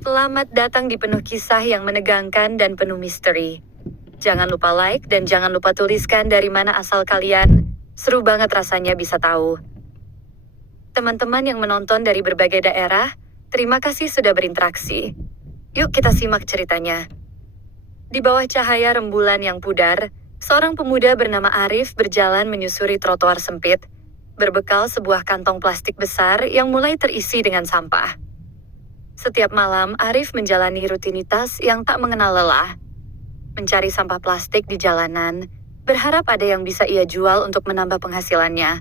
Selamat datang di penuh kisah yang menegangkan dan penuh misteri. Jangan lupa like dan jangan lupa tuliskan dari mana asal kalian. Seru banget rasanya bisa tahu. Teman-teman yang menonton dari berbagai daerah, terima kasih sudah berinteraksi. Yuk kita simak ceritanya. Di bawah cahaya rembulan yang pudar, seorang pemuda bernama Arif berjalan menyusuri trotoar sempit, berbekal sebuah kantong plastik besar yang mulai terisi dengan sampah. Setiap malam, Arif menjalani rutinitas yang tak mengenal lelah. Mencari sampah plastik di jalanan, berharap ada yang bisa ia jual untuk menambah penghasilannya.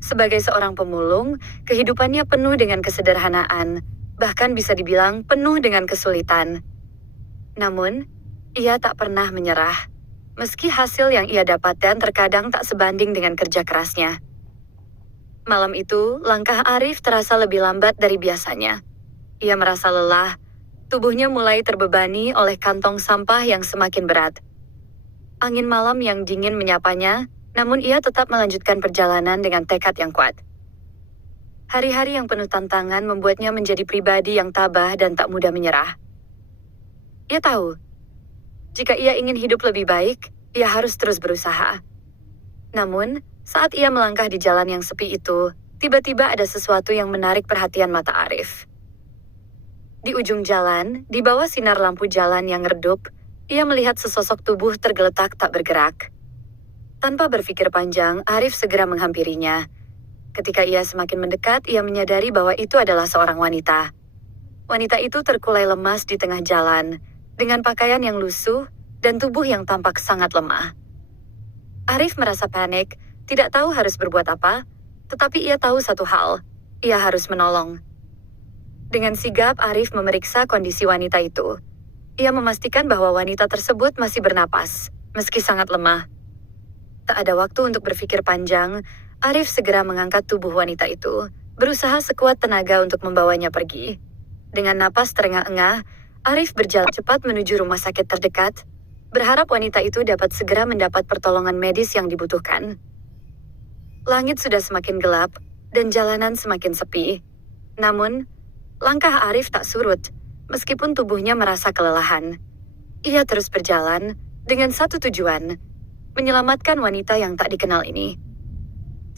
Sebagai seorang pemulung, kehidupannya penuh dengan kesederhanaan, bahkan bisa dibilang penuh dengan kesulitan. Namun, ia tak pernah menyerah, meski hasil yang ia dapatkan terkadang tak sebanding dengan kerja kerasnya. Malam itu, langkah Arif terasa lebih lambat dari biasanya. Ia merasa lelah, tubuhnya mulai terbebani oleh kantong sampah yang semakin berat. Angin malam yang dingin menyapanya, namun ia tetap melanjutkan perjalanan dengan tekad yang kuat. Hari-hari yang penuh tantangan membuatnya menjadi pribadi yang tabah dan tak mudah menyerah. Ia tahu, jika ia ingin hidup lebih baik, ia harus terus berusaha. Namun, saat ia melangkah di jalan yang sepi itu, tiba-tiba ada sesuatu yang menarik perhatian mata Arif. Di ujung jalan, di bawah sinar lampu jalan yang redup, ia melihat sesosok tubuh tergeletak tak bergerak. Tanpa berpikir panjang, Arif segera menghampirinya. Ketika ia semakin mendekat, ia menyadari bahwa itu adalah seorang wanita. Wanita itu terkulai lemas di tengah jalan, dengan pakaian yang lusuh dan tubuh yang tampak sangat lemah. Arif merasa panik, tidak tahu harus berbuat apa, tetapi ia tahu satu hal, ia harus menolong. Dengan sigap, Arif memeriksa kondisi wanita itu. Ia memastikan bahwa wanita tersebut masih bernapas, meski sangat lemah. Tak ada waktu untuk berpikir panjang, Arif segera mengangkat tubuh wanita itu, berusaha sekuat tenaga untuk membawanya pergi. Dengan napas terengah-engah, Arif berjalan cepat menuju rumah sakit terdekat, berharap wanita itu dapat segera mendapat pertolongan medis yang dibutuhkan. Langit sudah semakin gelap, dan jalanan semakin sepi. Namun, langkah Arif tak surut, meskipun tubuhnya merasa kelelahan. Ia terus berjalan dengan satu tujuan, menyelamatkan wanita yang tak dikenal ini.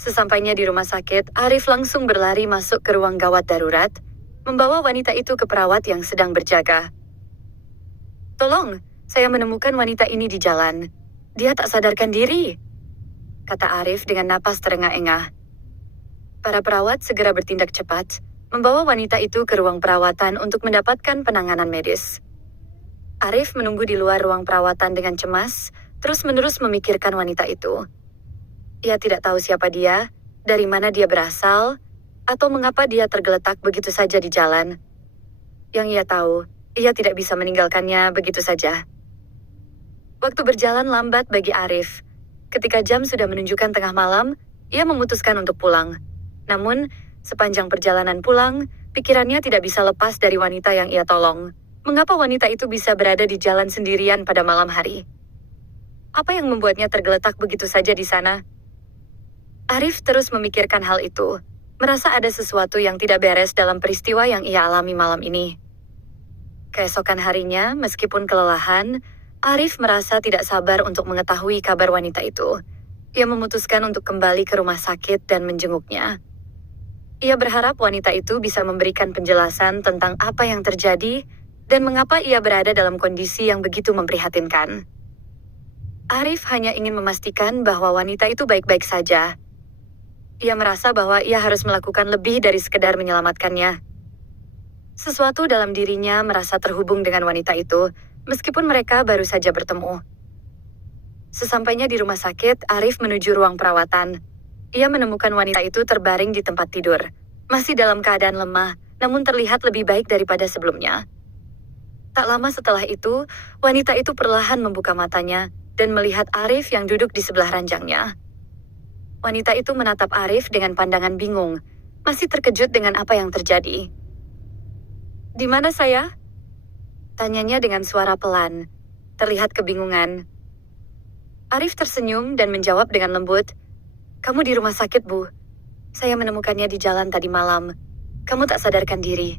Sesampainya di rumah sakit, Arif langsung berlari masuk ke ruang gawat darurat, membawa wanita itu ke perawat yang sedang berjaga. "Tolong, saya menemukan wanita ini di jalan. Dia tak sadarkan diri," kata Arif dengan napas terengah-engah. Para perawat segera bertindak cepat, membawa wanita itu ke ruang perawatan untuk mendapatkan penanganan medis. Arif menunggu di luar ruang perawatan dengan cemas, terus-menerus memikirkan wanita itu. Ia tidak tahu siapa dia, dari mana dia berasal, atau mengapa dia tergeletak begitu saja di jalan. Yang ia tahu, ia tidak bisa meninggalkannya begitu saja. Waktu berjalan lambat bagi Arif. Ketika jam sudah menunjukkan tengah malam, ia memutuskan untuk pulang. Namun, sepanjang perjalanan pulang, pikirannya tidak bisa lepas dari wanita yang ia tolong. Mengapa wanita itu bisa berada di jalan sendirian pada malam hari? Apa yang membuatnya tergeletak begitu saja di sana? Arif terus memikirkan hal itu, merasa ada sesuatu yang tidak beres dalam peristiwa yang ia alami malam ini. Keesokan harinya, meskipun kelelahan, Arif merasa tidak sabar untuk mengetahui kabar wanita itu. Ia memutuskan untuk kembali ke rumah sakit dan menjenguknya. Ia berharap wanita itu bisa memberikan penjelasan tentang apa yang terjadi dan mengapa ia berada dalam kondisi yang begitu memprihatinkan. Arif hanya ingin memastikan bahwa wanita itu baik-baik saja. Ia merasa bahwa ia harus melakukan lebih dari sekedar menyelamatkannya. Sesuatu dalam dirinya merasa terhubung dengan wanita itu, meskipun mereka baru saja bertemu. Sesampainya di rumah sakit, Arif menuju ruang perawatan. Ia menemukan wanita itu terbaring di tempat tidur, masih dalam keadaan lemah, namun terlihat lebih baik daripada sebelumnya. Tak lama setelah itu, wanita itu perlahan membuka matanya dan melihat Arif yang duduk di sebelah ranjangnya. Wanita itu menatap Arif dengan pandangan bingung, masih terkejut dengan apa yang terjadi. "Di mana saya?" tanyanya dengan suara pelan, terlihat kebingungan. Arif tersenyum dan menjawab dengan lembut, "Kamu di rumah sakit, Bu. Saya menemukannya di jalan tadi malam. Kamu tak sadarkan diri."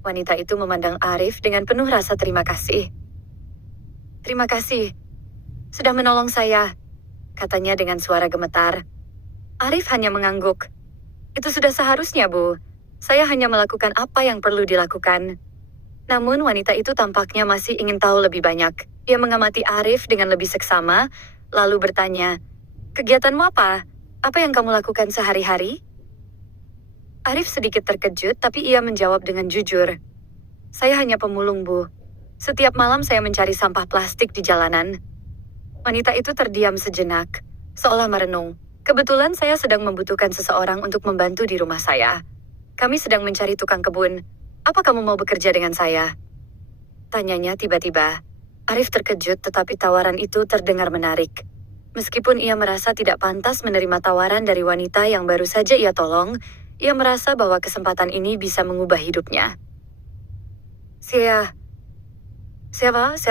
Wanita itu memandang Arif dengan penuh rasa terima kasih. "Terima kasih, sudah menolong saya," katanya dengan suara gemetar. Arif hanya mengangguk. "Itu sudah seharusnya, Bu. Saya hanya melakukan apa yang perlu dilakukan." Namun wanita itu tampaknya masih ingin tahu lebih banyak. Ia mengamati Arif dengan lebih seksama, lalu bertanya, "Kegiatanmu apa? Apa yang kamu lakukan sehari-hari?" Arif sedikit terkejut, tapi ia menjawab dengan jujur. "Saya hanya pemulung, Bu. Setiap malam saya mencari sampah plastik di jalanan." Wanita itu terdiam sejenak, seolah merenung. "Kebetulan saya sedang membutuhkan seseorang untuk membantu di rumah saya. Kami sedang mencari tukang kebun. Apa kamu mau bekerja dengan saya?" Tanyanya tiba-tiba. Arif terkejut, tetapi tawaran itu terdengar menarik. Meskipun ia merasa tidak pantas menerima tawaran dari wanita yang baru saja ia tolong, ia merasa bahwa kesempatan ini bisa mengubah hidupnya. Saya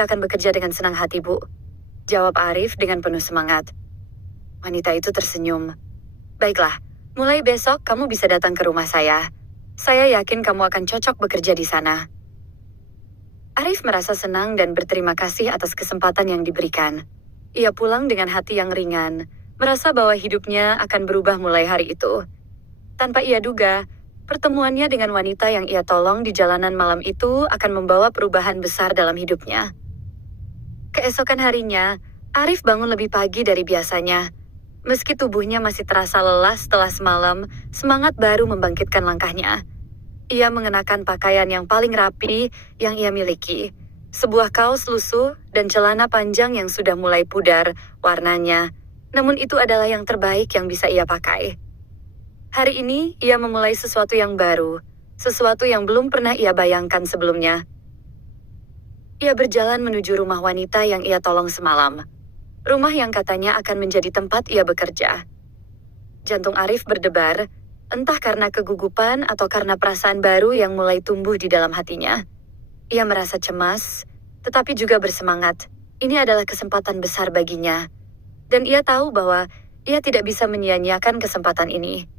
akan bekerja dengan senang hati, Bu," jawab Arif dengan penuh semangat. Wanita itu tersenyum. "Baiklah, mulai besok kamu bisa datang ke rumah saya. Saya yakin kamu akan cocok bekerja di sana." Arif merasa senang dan berterima kasih atas kesempatan yang diberikan. Ia pulang dengan hati yang ringan, merasa bahwa hidupnya akan berubah mulai hari itu. Tanpa ia duga, pertemuannya dengan wanita yang ia tolong di jalanan malam itu akan membawa perubahan besar dalam hidupnya. Keesokan harinya, Arif bangun lebih pagi dari biasanya. Meski tubuhnya masih terasa lelah setelah semalam, semangat baru membangkitkan langkahnya. Ia mengenakan pakaian yang paling rapi yang ia miliki. Sebuah kaos lusuh dan celana panjang yang sudah mulai pudar warnanya. Namun itu adalah yang terbaik yang bisa ia pakai. Hari ini, ia memulai sesuatu yang baru, sesuatu yang belum pernah ia bayangkan sebelumnya. Ia berjalan menuju rumah wanita yang ia tolong semalam. Rumah yang katanya akan menjadi tempat ia bekerja. Jantung Arif berdebar, entah karena kegugupan atau karena perasaan baru yang mulai tumbuh di dalam hatinya. Ia merasa cemas, tetapi juga bersemangat. Ini adalah kesempatan besar baginya. Dan ia tahu bahwa ia tidak bisa menyia-nyiakan kesempatan ini.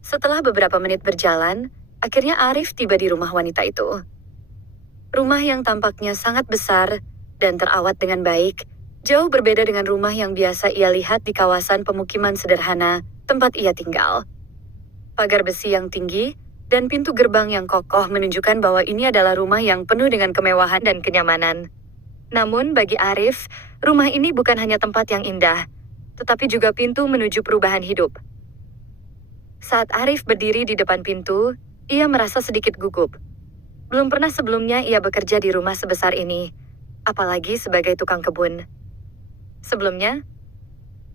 Setelah beberapa menit berjalan, akhirnya Arif tiba di rumah wanita itu. Rumah yang tampaknya sangat besar dan terawat dengan baik, jauh berbeda dengan rumah yang biasa ia lihat di kawasan pemukiman sederhana tempat ia tinggal. Pagar besi yang tinggi dan pintu gerbang yang kokoh menunjukkan bahwa ini adalah rumah yang penuh dengan kemewahan dan kenyamanan. Namun bagi Arif, rumah ini bukan hanya tempat yang indah, tetapi juga pintu menuju perubahan hidup. Saat Arif berdiri di depan pintu, ia merasa sedikit gugup. Belum pernah sebelumnya ia bekerja di rumah sebesar ini, apalagi sebagai tukang kebun. Sebelumnya,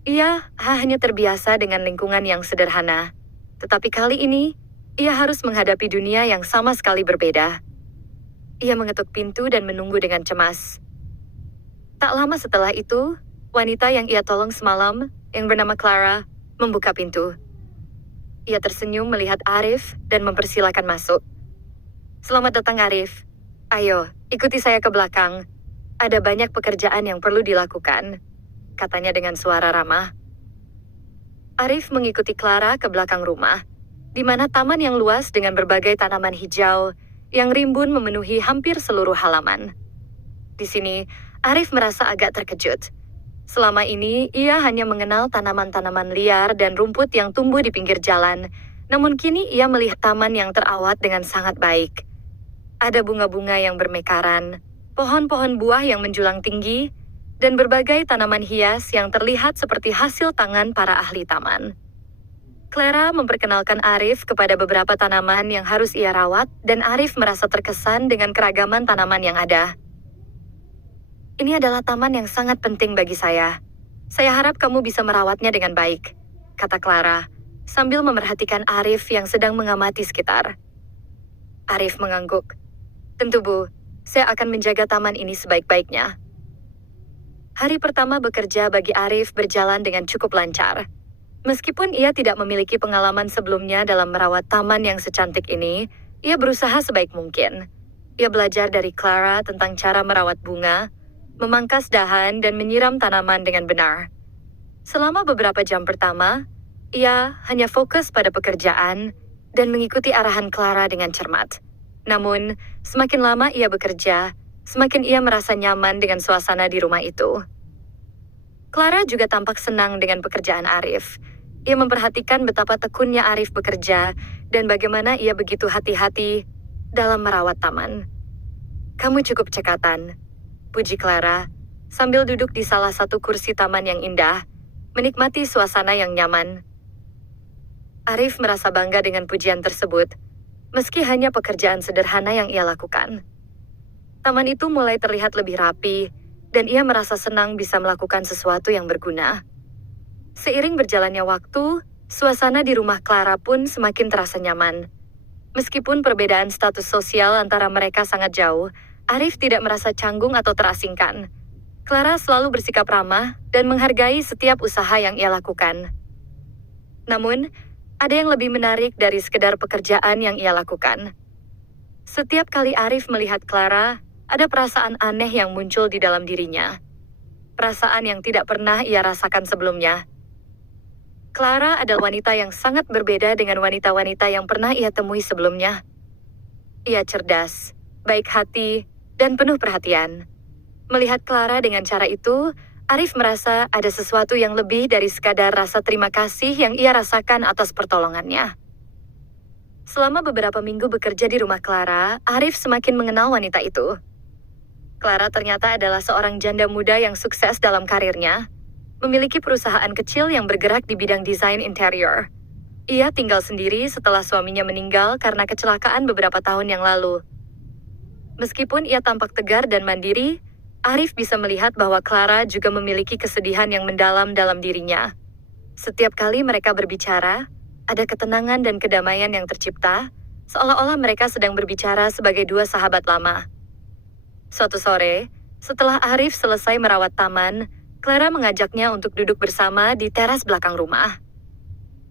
ia hanya terbiasa dengan lingkungan yang sederhana. Tetapi kali ini, ia harus menghadapi dunia yang sama sekali berbeda. Ia mengetuk pintu dan menunggu dengan cemas. Tak lama setelah itu, wanita yang ia tolong semalam, yang bernama Clara, membuka pintu. Ia tersenyum melihat Arif dan mempersilakan masuk. "Selamat datang, Arif. Ayo, ikuti saya ke belakang. Ada banyak pekerjaan yang perlu dilakukan," katanya dengan suara ramah. Arif mengikuti Clara ke belakang rumah, di mana taman yang luas dengan berbagai tanaman hijau yang rimbun memenuhi hampir seluruh halaman. Di sini, Arif merasa agak terkejut. Selama ini, ia hanya mengenal tanaman-tanaman liar dan rumput yang tumbuh di pinggir jalan, namun kini ia melihat taman yang terawat dengan sangat baik. Ada bunga-bunga yang bermekaran, pohon-pohon buah yang menjulang tinggi, dan berbagai tanaman hias yang terlihat seperti hasil tangan para ahli taman. Clara memperkenalkan Arif kepada beberapa tanaman yang harus ia rawat, dan Arif merasa terkesan dengan keragaman tanaman yang ada. "Ini adalah taman yang sangat penting bagi saya. Saya harap kamu bisa merawatnya dengan baik," kata Clara, sambil memerhatikan Arif yang sedang mengamati sekitar. Arif mengangguk. "Tentu, Bu. Saya akan menjaga taman ini sebaik-baiknya." Hari pertama bekerja bagi Arif berjalan dengan cukup lancar. Meskipun ia tidak memiliki pengalaman sebelumnya dalam merawat taman yang secantik ini, ia berusaha sebaik mungkin. Ia belajar dari Clara tentang cara merawat bunga, memangkas dahan dan menyiram tanaman dengan benar. Selama beberapa jam pertama, ia hanya fokus pada pekerjaan dan mengikuti arahan Clara dengan cermat. Namun, semakin lama ia bekerja, semakin ia merasa nyaman dengan suasana di rumah itu. Clara juga tampak senang dengan pekerjaan Arif. Ia memperhatikan betapa tekunnya Arif bekerja dan bagaimana ia begitu hati-hati dalam merawat taman. "Kamu cukup cekatan," puji Clara, sambil duduk di salah satu kursi taman yang indah, menikmati suasana yang nyaman. Arif merasa bangga dengan pujian tersebut, meski hanya pekerjaan sederhana yang ia lakukan. Taman itu mulai terlihat lebih rapi, dan ia merasa senang bisa melakukan sesuatu yang berguna. Seiring berjalannya waktu, suasana di rumah Clara pun semakin terasa nyaman. Meskipun perbedaan status sosial antara mereka sangat jauh, Arif tidak merasa canggung atau terasingkan. Clara selalu bersikap ramah dan menghargai setiap usaha yang ia lakukan. Namun, ada yang lebih menarik dari sekedar pekerjaan yang ia lakukan. Setiap kali Arif melihat Clara, ada perasaan aneh yang muncul di dalam dirinya. Perasaan yang tidak pernah ia rasakan sebelumnya. Clara adalah wanita yang sangat berbeda dengan wanita-wanita yang pernah ia temui sebelumnya. Ia cerdas, baik hati, dan penuh perhatian. Melihat Clara dengan cara itu, Arif merasa ada sesuatu yang lebih dari sekadar rasa terima kasih yang ia rasakan atas pertolongannya. Selama beberapa minggu bekerja di rumah Clara, Arif semakin mengenal wanita itu. Clara ternyata adalah seorang janda muda yang sukses dalam karirnya, memiliki perusahaan kecil yang bergerak di bidang desain interior. Ia tinggal sendiri setelah suaminya meninggal karena kecelakaan beberapa tahun yang lalu. Meskipun ia tampak tegar dan mandiri, Arif bisa melihat bahwa Clara juga memiliki kesedihan yang mendalam dalam dirinya. Setiap kali mereka berbicara, ada ketenangan dan kedamaian yang tercipta, seolah-olah mereka sedang berbicara sebagai dua sahabat lama. Suatu sore, setelah Arif selesai merawat taman, Clara mengajaknya untuk duduk bersama di teras belakang rumah.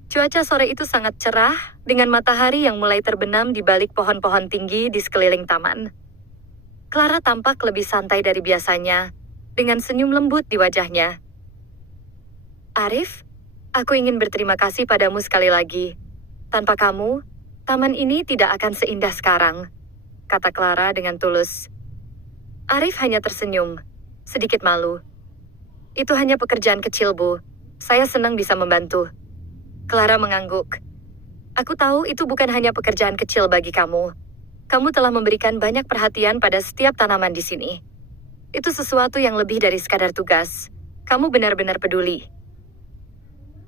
Cuaca sore itu sangat cerah, dengan matahari yang mulai terbenam di balik pohon-pohon tinggi di sekeliling taman. Clara tampak lebih santai dari biasanya, dengan senyum lembut di wajahnya. "Arif, aku ingin berterima kasih padamu sekali lagi. Tanpa kamu, taman ini tidak akan seindah sekarang," kata Clara dengan tulus. Arif hanya tersenyum, sedikit malu. "Itu hanya pekerjaan kecil, Bu. Saya senang bisa membantu." Clara mengangguk. "Aku tahu itu bukan hanya pekerjaan kecil bagi kamu. Kamu telah memberikan banyak perhatian pada setiap tanaman di sini. Itu sesuatu yang lebih dari sekadar tugas. Kamu benar-benar peduli."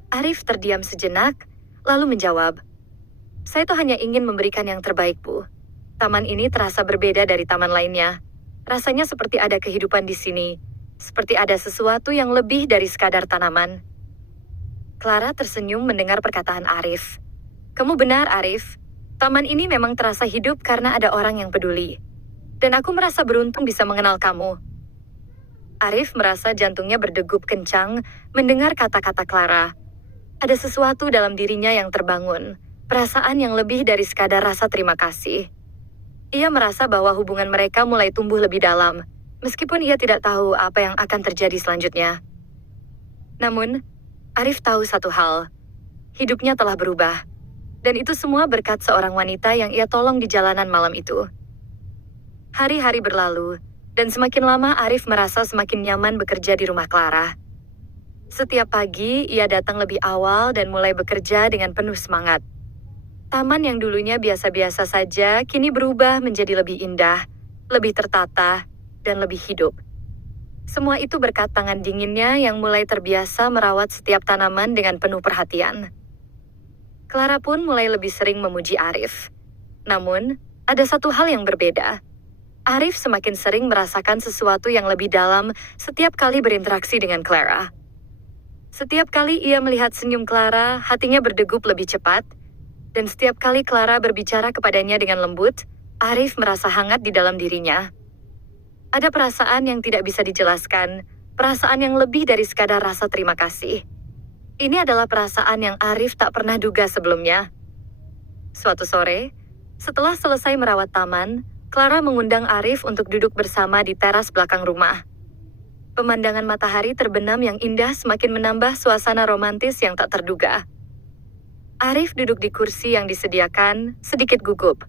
Arif terdiam sejenak, lalu menjawab, "Saya tuh hanya ingin memberikan yang terbaik, Bu. Taman ini terasa berbeda dari taman lainnya. Rasanya seperti ada kehidupan di sini. Seperti ada sesuatu yang lebih dari sekadar tanaman." Clara tersenyum mendengar perkataan Arif. "Kamu benar, Arif. Taman ini memang terasa hidup karena ada orang yang peduli. Dan aku merasa beruntung bisa mengenal kamu." Arif merasa jantungnya berdegup kencang mendengar kata-kata Clara. Ada sesuatu dalam dirinya yang terbangun, perasaan yang lebih dari sekadar rasa terima kasih. Ia merasa bahwa hubungan mereka mulai tumbuh lebih dalam, meskipun ia tidak tahu apa yang akan terjadi selanjutnya. Namun, Arif tahu satu hal, hidupnya telah berubah, dan itu semua berkat seorang wanita yang ia tolong di jalanan malam itu. Hari-hari berlalu, dan semakin lama Arif merasa semakin nyaman bekerja di rumah Clara. Setiap pagi, ia datang lebih awal dan mulai bekerja dengan penuh semangat. Taman yang dulunya biasa-biasa saja, kini berubah menjadi lebih indah, lebih tertata, dan lebih hidup. Semua itu berkat tangan dinginnya yang mulai terbiasa merawat setiap tanaman dengan penuh perhatian. Clara pun mulai lebih sering memuji Arif. Namun, ada satu hal yang berbeda. Arif semakin sering merasakan sesuatu yang lebih dalam setiap kali berinteraksi dengan Clara. Setiap kali ia melihat senyum Clara, hatinya berdegup lebih cepat, dan setiap kali Clara berbicara kepadanya dengan lembut, Arif merasa hangat di dalam dirinya. Ada perasaan yang tidak bisa dijelaskan, perasaan yang lebih dari sekadar rasa terima kasih. Ini adalah perasaan yang Arif tak pernah duga sebelumnya. Suatu sore, setelah selesai merawat taman, Clara mengundang Arif untuk duduk bersama di teras belakang rumah. Pemandangan matahari terbenam yang indah semakin menambah suasana romantis yang tak terduga. Arif duduk di kursi yang disediakan, sedikit gugup.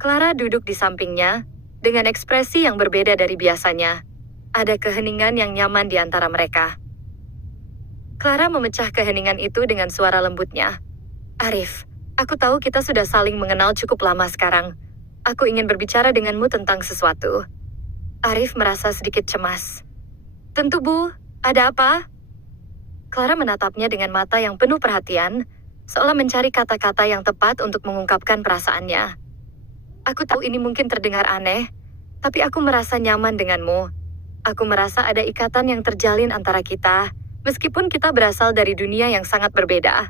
Clara duduk di sampingnya, dengan ekspresi yang berbeda dari biasanya. Ada keheningan yang nyaman di antara mereka. Clara memecah keheningan itu dengan suara lembutnya. Arif, aku tahu kita sudah saling mengenal cukup lama sekarang. Aku ingin berbicara denganmu tentang sesuatu. Arif merasa sedikit cemas. Tentu, Bu. Ada apa? Clara menatapnya dengan mata yang penuh perhatian, seolah mencari kata-kata yang tepat untuk mengungkapkan perasaannya. Aku tahu ini mungkin terdengar aneh, tapi aku merasa nyaman denganmu. Aku merasa ada ikatan yang terjalin antara kita, meskipun kita berasal dari dunia yang sangat berbeda.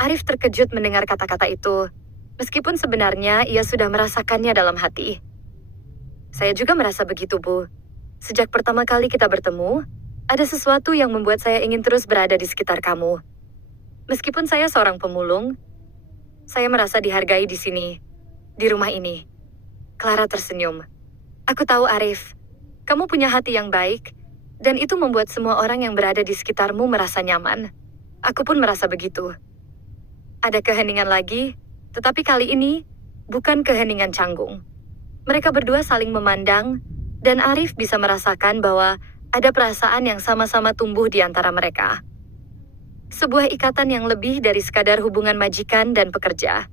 Arif terkejut mendengar kata-kata itu, meskipun sebenarnya ia sudah merasakannya dalam hati. Saya juga merasa begitu, Bu. Sejak pertama kali kita bertemu, ada sesuatu yang membuat saya ingin terus berada di sekitar kamu. Meskipun saya seorang pemulung, saya merasa dihargai di sini, di rumah ini. Clara tersenyum. Aku tahu, Arif. Kamu punya hati yang baik, dan itu membuat semua orang yang berada di sekitarmu merasa nyaman. Aku pun merasa begitu. Ada keheningan lagi, tetapi kali ini bukan keheningan canggung. Mereka berdua saling memandang, dan Arif bisa merasakan bahwa ada perasaan yang sama-sama tumbuh di antara mereka. Sebuah ikatan yang lebih dari sekadar hubungan majikan dan pekerja.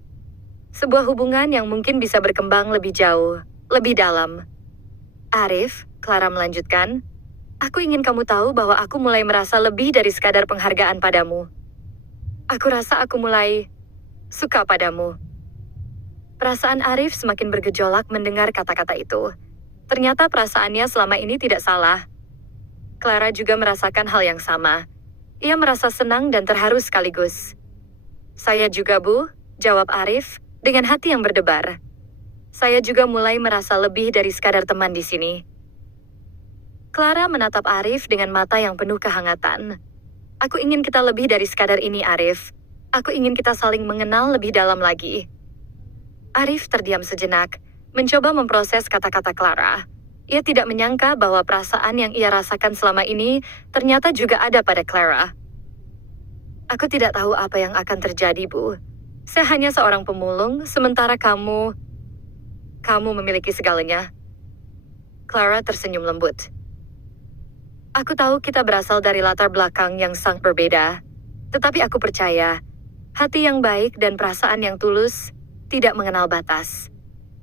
Sebuah hubungan yang mungkin bisa berkembang lebih jauh, lebih dalam. Arif, Clara melanjutkan, aku ingin kamu tahu bahwa aku mulai merasa lebih dari sekadar penghargaan padamu. Aku rasa aku mulai suka padamu. Perasaan Arif semakin bergejolak mendengar kata-kata itu. Ternyata perasaannya selama ini tidak salah. Clara juga merasakan hal yang sama. Ia merasa senang dan terharu sekaligus. Saya juga, Bu, jawab Arif dengan hati yang berdebar. Saya juga mulai merasa lebih dari sekadar teman di sini. Clara menatap Arif dengan mata yang penuh kehangatan. Aku ingin kita lebih dari sekadar ini, Arif. Aku ingin kita saling mengenal lebih dalam lagi. Arif terdiam sejenak, mencoba memproses kata-kata Clara. Ia tidak menyangka bahwa perasaan yang ia rasakan selama ini ternyata juga ada pada Clara. Aku tidak tahu apa yang akan terjadi, Bu. Saya hanya seorang pemulung, sementara kamu memiliki segalanya. Clara tersenyum lembut. Aku tahu kita berasal dari latar belakang yang sangat berbeda, tetapi aku percaya, hati yang baik dan perasaan yang tulus tidak mengenal batas.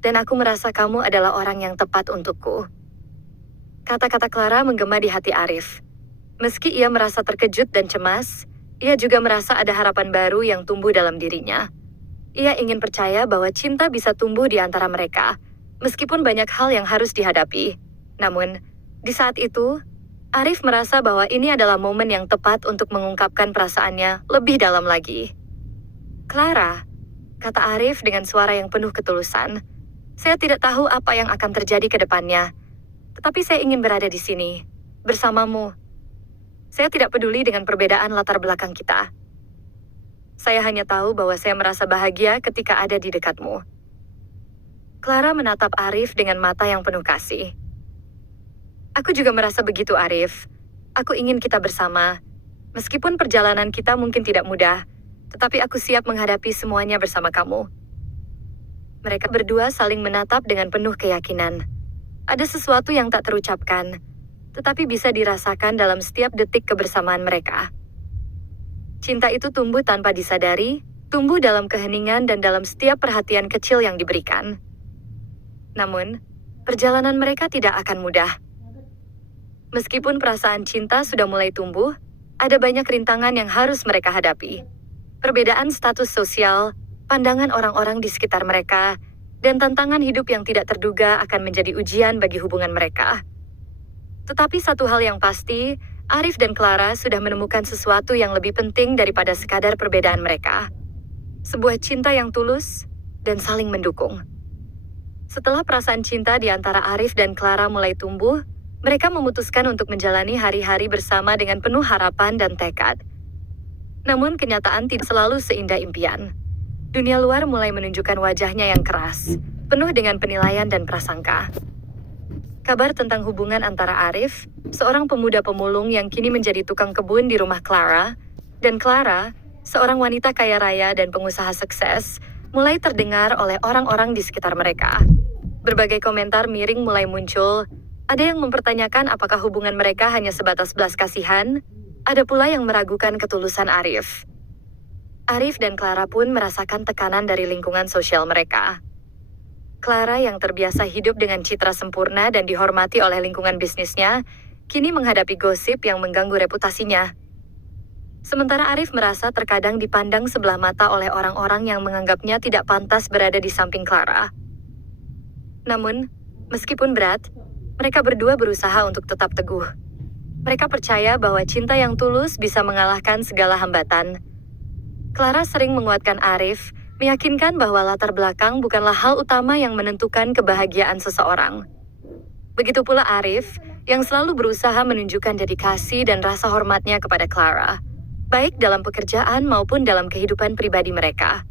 Dan aku merasa kamu adalah orang yang tepat untukku. Kata-kata Clara menggema di hati Arif. Meski ia merasa terkejut dan cemas, ia juga merasa ada harapan baru yang tumbuh dalam dirinya. Ia ingin percaya bahwa cinta bisa tumbuh di antara mereka, meskipun banyak hal yang harus dihadapi. Namun, di saat itu, Arif merasa bahwa ini adalah momen yang tepat untuk mengungkapkan perasaannya lebih dalam lagi. Clara, kata Arif dengan suara yang penuh ketulusan, saya tidak tahu apa yang akan terjadi ke depannya, tetapi saya ingin berada di sini, bersamamu. Saya tidak peduli dengan perbedaan latar belakang kita. Saya hanya tahu bahwa saya merasa bahagia ketika ada di dekatmu. Clara menatap Arif dengan mata yang penuh kasih. Aku juga merasa begitu, Arif. Aku ingin kita bersama. Meskipun perjalanan kita mungkin tidak mudah, tetapi aku siap menghadapi semuanya bersama kamu. Mereka berdua saling menatap dengan penuh keyakinan. Ada sesuatu yang tak terucapkan, tetapi bisa dirasakan dalam setiap detik kebersamaan mereka. Cinta itu tumbuh tanpa disadari, tumbuh dalam keheningan dan dalam setiap perhatian kecil yang diberikan. Namun, perjalanan mereka tidak akan mudah. Meskipun perasaan cinta sudah mulai tumbuh, ada banyak rintangan yang harus mereka hadapi. Perbedaan status sosial, pandangan orang-orang di sekitar mereka, dan tantangan hidup yang tidak terduga akan menjadi ujian bagi hubungan mereka. Tetapi satu hal yang pasti, Arif dan Clara sudah menemukan sesuatu yang lebih penting daripada sekadar perbedaan mereka. Sebuah cinta yang tulus dan saling mendukung. Setelah perasaan cinta di antara Arif dan Clara mulai tumbuh, mereka memutuskan untuk menjalani hari-hari bersama dengan penuh harapan dan tekad. Namun kenyataan tidak selalu seindah impian. Dunia luar mulai menunjukkan wajahnya yang keras, penuh dengan penilaian dan prasangka. Kabar tentang hubungan antara Arif, seorang pemuda pemulung yang kini menjadi tukang kebun di rumah Clara, dan Clara, seorang wanita kaya raya dan pengusaha sukses, mulai terdengar oleh orang-orang di sekitar mereka. Berbagai komentar miring mulai muncul. Ada yang mempertanyakan apakah hubungan mereka hanya sebatas belas kasihan. Ada pula yang meragukan ketulusan Arif. Arif dan Clara pun merasakan tekanan dari lingkungan sosial mereka. Clara yang terbiasa hidup dengan citra sempurna dan dihormati oleh lingkungan bisnisnya, kini menghadapi gosip yang mengganggu reputasinya. Sementara Arif merasa terkadang dipandang sebelah mata oleh orang-orang yang menganggapnya tidak pantas berada di samping Clara. Namun, meskipun berat, mereka berdua berusaha untuk tetap teguh. Mereka percaya bahwa cinta yang tulus bisa mengalahkan segala hambatan. Clara sering menguatkan Arif, meyakinkan bahwa latar belakang bukanlah hal utama yang menentukan kebahagiaan seseorang. Begitu pula Arif, yang selalu berusaha menunjukkan dedikasi dan rasa hormatnya kepada Clara, baik dalam pekerjaan maupun dalam kehidupan pribadi mereka.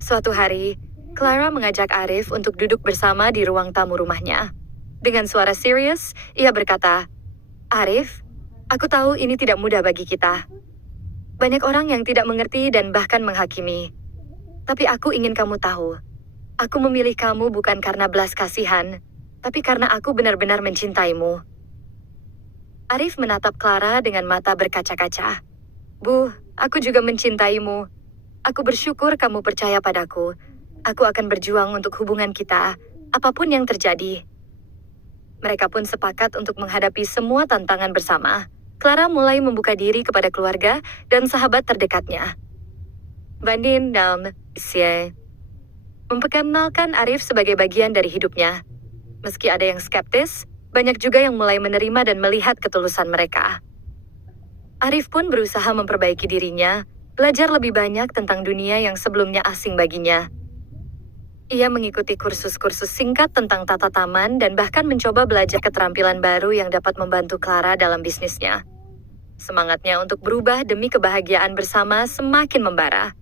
Suatu hari, Clara mengajak Arif untuk duduk bersama di ruang tamu rumahnya. Dengan suara serius, ia berkata, "Arif, aku tahu ini tidak mudah bagi kita. Banyak orang yang tidak mengerti dan bahkan menghakimi. Tapi aku ingin kamu tahu, aku memilih kamu bukan karena belas kasihan, tapi karena aku benar-benar mencintaimu." Arif menatap Clara dengan mata berkaca-kaca. "Bu, aku juga mencintaimu. Aku bersyukur kamu percaya padaku. Aku akan berjuang untuk hubungan kita, apapun yang terjadi." Mereka pun sepakat untuk menghadapi semua tantangan bersama. Clara mulai membuka diri kepada keluarga dan sahabat terdekatnya. Bandin dan Xie memperkenalkan Arif sebagai bagian dari hidupnya. Meski ada yang skeptis, banyak juga yang mulai menerima dan melihat ketulusan mereka. Arif pun berusaha memperbaiki dirinya, belajar lebih banyak tentang dunia yang sebelumnya asing baginya. Ia mengikuti kursus-kursus singkat tentang tata taman dan bahkan mencoba belajar keterampilan baru yang dapat membantu Clara dalam bisnisnya. Semangatnya untuk berubah demi kebahagiaan bersama semakin membara.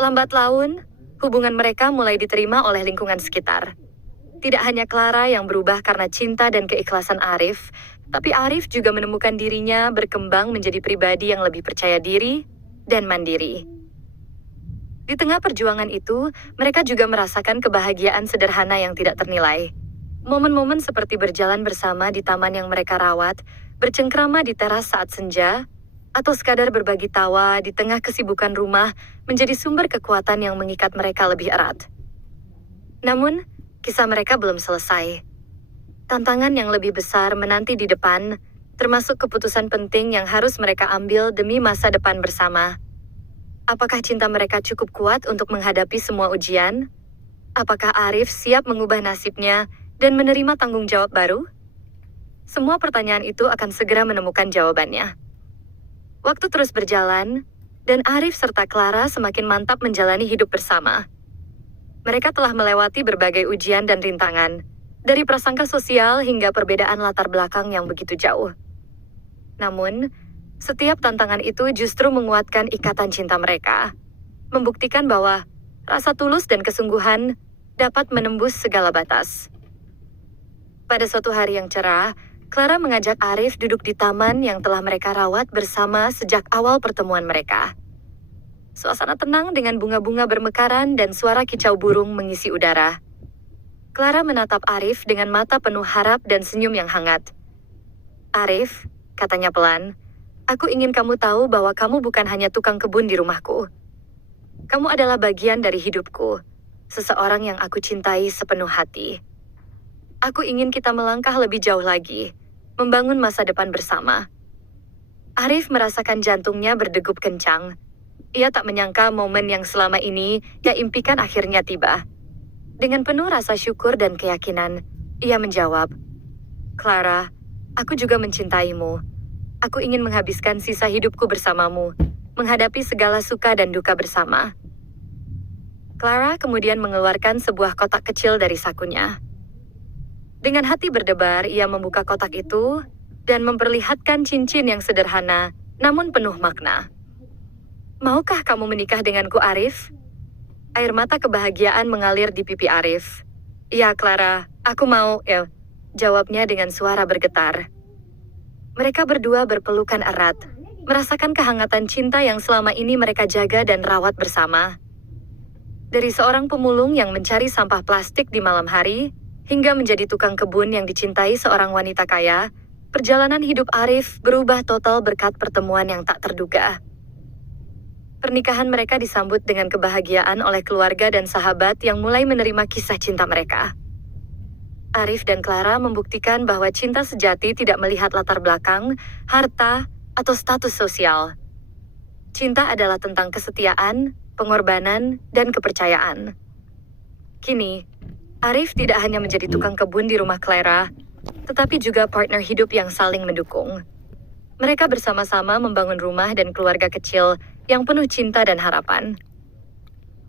Lambat laun, hubungan mereka mulai diterima oleh lingkungan sekitar. Tidak hanya Clara yang berubah karena cinta dan keikhlasan Arif, tapi Arif juga menemukan dirinya berkembang menjadi pribadi yang lebih percaya diri dan mandiri. Di tengah perjuangan itu, mereka juga merasakan kebahagiaan sederhana yang tidak ternilai. Momen-momen seperti berjalan bersama di taman yang mereka rawat, bercengkrama di teras saat senja, atau sekadar berbagi tawa di tengah kesibukan rumah menjadi sumber kekuatan yang mengikat mereka lebih erat. Namun, kisah mereka belum selesai. Tantangan yang lebih besar menanti di depan, termasuk keputusan penting yang harus mereka ambil demi masa depan bersama. Apakah cinta mereka cukup kuat untuk menghadapi semua ujian? Apakah Arif siap mengubah nasibnya dan menerima tanggung jawab baru? Semua pertanyaan itu akan segera menemukan jawabannya. Waktu terus berjalan, dan Arif serta Clara semakin mantap menjalani hidup bersama. Mereka telah melewati berbagai ujian dan rintangan, dari prasangka sosial hingga perbedaan latar belakang yang begitu jauh. Namun, setiap tantangan itu justru menguatkan ikatan cinta mereka, membuktikan bahwa rasa tulus dan kesungguhan dapat menembus segala batas. Pada suatu hari yang cerah, Clara mengajak Arif duduk di taman yang telah mereka rawat bersama sejak awal pertemuan mereka. Suasana tenang dengan bunga-bunga bermekaran dan suara kicau burung mengisi udara. Clara menatap Arif dengan mata penuh harap dan senyum yang hangat. "Arif," katanya pelan, "aku ingin kamu tahu bahwa kamu bukan hanya tukang kebun di rumahku. Kamu adalah bagian dari hidupku, seseorang yang aku cintai sepenuh hati. Aku ingin kita melangkah lebih jauh lagi, membangun masa depan bersama." Arif merasakan jantungnya berdegup kencang. Ia tak menyangka momen yang selama ini ia impikan akhirnya tiba. Dengan penuh rasa syukur dan keyakinan, ia menjawab, "Clara, aku juga mencintaimu. Aku ingin menghabiskan sisa hidupku bersamamu, menghadapi segala suka dan duka bersama." Clara kemudian mengeluarkan sebuah kotak kecil dari sakunya. Dengan hati berdebar, ia membuka kotak itu dan memperlihatkan cincin yang sederhana, namun penuh makna. "Maukah kamu menikah denganku, Arif?" Air mata kebahagiaan mengalir di pipi Arif. "Ya, Clara, aku mau," jawabnya dengan suara bergetar. Mereka berdua berpelukan erat, merasakan kehangatan cinta yang selama ini mereka jaga dan rawat bersama. Dari seorang pemulung yang mencari sampah plastik di malam hari, hingga menjadi tukang kebun yang dicintai seorang wanita kaya, perjalanan hidup Arif berubah total berkat pertemuan yang tak terduga. Pernikahan mereka disambut dengan kebahagiaan oleh keluarga dan sahabat yang mulai menerima kisah cinta mereka. Arif dan Clara membuktikan bahwa cinta sejati tidak melihat latar belakang, harta, atau status sosial. Cinta adalah tentang kesetiaan, pengorbanan, dan kepercayaan. Kini, Arif tidak hanya menjadi tukang kebun di rumah Clara, tetapi juga partner hidup yang saling mendukung. Mereka bersama-sama membangun rumah dan keluarga kecil yang penuh cinta dan harapan.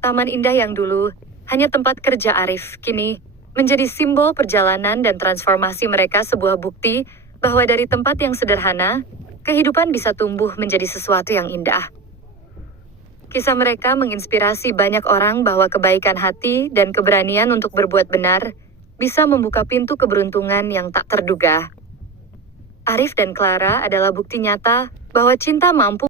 Taman indah yang dulu hanya tempat kerja Arif, kini menjadi simbol perjalanan dan transformasi mereka, sebuah bukti bahwa dari tempat yang sederhana, kehidupan bisa tumbuh menjadi sesuatu yang indah. Kisah mereka menginspirasi banyak orang bahwa kebaikan hati dan keberanian untuk berbuat benar bisa membuka pintu keberuntungan yang tak terduga. Arif dan Clara adalah bukti nyata bahwa cinta mampu